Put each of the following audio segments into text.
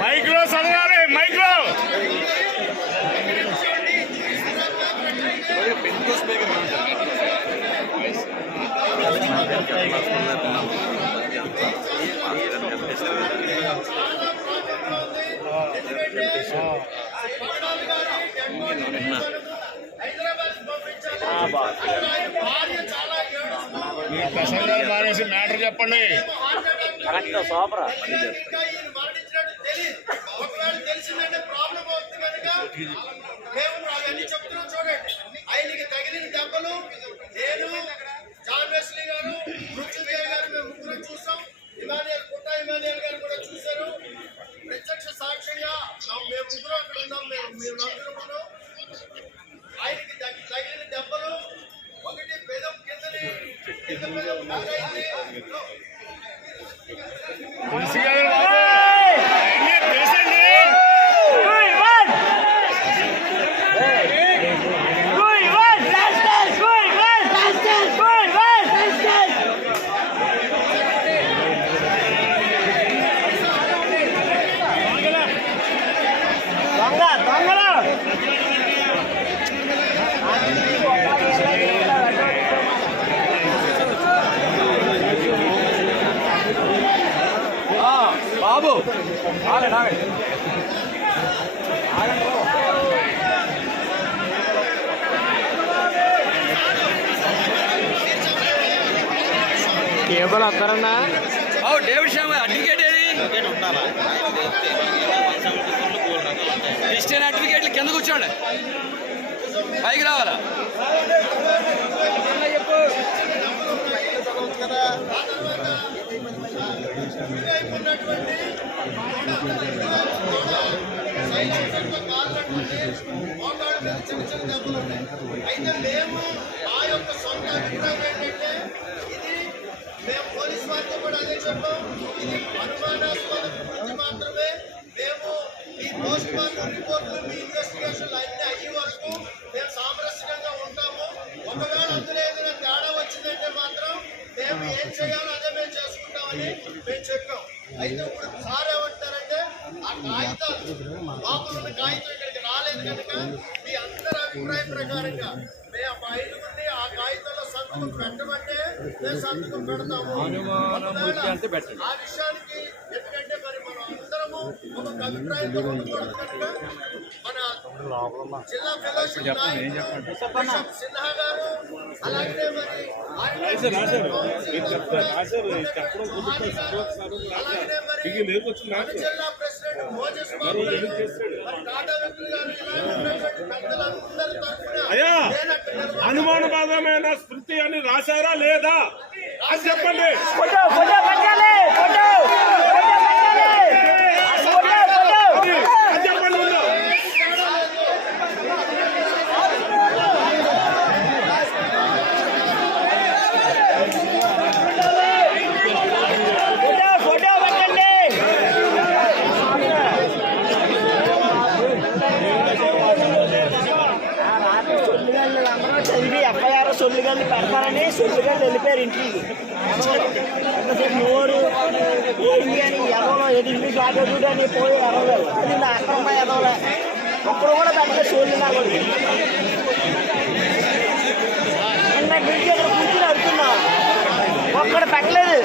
Micro చదవాలి micro మీ ప్రసంగాలు మానేసి మ్యాటర్ చెప్పండి. సోపరా తెలిసిందంటే ప్రాబ్లం అవుతుంది కనుక మేము అవన్నీ చెప్తున్నాం. చూడండి, ఆయనకి తగిలిన దెబ్బలు నేను, జాన్ వెస్లీ గారు, మృత్యుంజయ్ గారు మేము ముగ్గురు చూసాం. ఇమానియల్ పుట్ట ఇమానియల్ గారు కూడా చూశారు. ప్రత్యక్ష సాక్షిగా మేము ముగ్గురు అక్కడ ఉన్నాం. మేము నలుగురు ఆయనకి తగిలిన దెబ్బలు ఒకటి పెదం కిందని పెదం బాబు కేబుల్ వస్తారన్నా. డేవిడ్ శ్యామ్ అడ్వకేట్ ఏది క్రిస్టియన్ అడ్వకేట్లు కింద కూర్చోండి, పైకి రావాలా. అయితే మేము మా యొక్క సొంత అభిప్రాయం ఏంటంటే ఇది మేము పోలీస్ వారితో కూడా అదే చెప్పాం. ఇది అనుమానాస్పద వృత్తి మాత్రమే. మేము ఈ పోస్ట్ మార్టం రిపోర్ట్లు మీ ఇన్వెస్టిగేషన్లు అన్ని అయ్యే వరకు మేము సామరస్యంగా ఉంటాము. ఒకవేళ అందులో ఏదైనా తేడా వచ్చిందంటే మాత్రం మేము ఏం చేయాలో అదే మేము చేసుకుంటామని మేము చెప్పాం. అయితే ఇప్పుడు సార్ ఏమంటారంటే ఆ కాగితాలు లోపల ఉన్న కాగితం ఇక్కడికి రాలేదు కనుక మీ అందరి అభిప్రాయం ప్రకారంగా మేము మా ఐదుగురిని ఆ కాగితంలో సంతకం పెట్టమంటే మేము సంతకం పెడతాము. ఆ విషయానికి ఎందుకంటే మరి మనం అందరము ఒక అభిప్రాయంతో ఉండకూడదు కనుక మన జిల్లా ఫెలోషిప్ బిషప్ సిన్హా గారు అలాగే మరి జిల్లా ప్రెసిడెంట్ మోజెస్ బాబు గారు, టాటా వ్యక్తులు గారు, పెద్దలందరి తరఫున అనుమానపాదమైన స్మృతి అని రాశారా లేదా అని చెప్పండి. సొల్లుగల్ని పెడతారని సొల్లుగల్ని వెళ్ళిపోయారు ఇంటికి. నోరు ఏంటి అని ఎదవలో ఎదిగి కాదు అని పోయి ఎదవలేదు. అది నా అక్రమ ఎదవలే ఒక్కడు కూడా పెట్టలేదు. సోళ్ళు నా కూడా ఇంటికి అక్కడ కూర్చుని అడుగుతున్నా, ఒక్కడు పెట్టలేదు.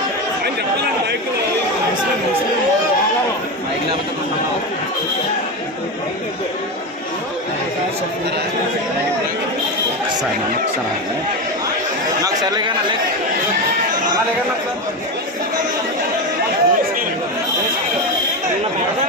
నాకు సర్లేగా లేక నాకు సార్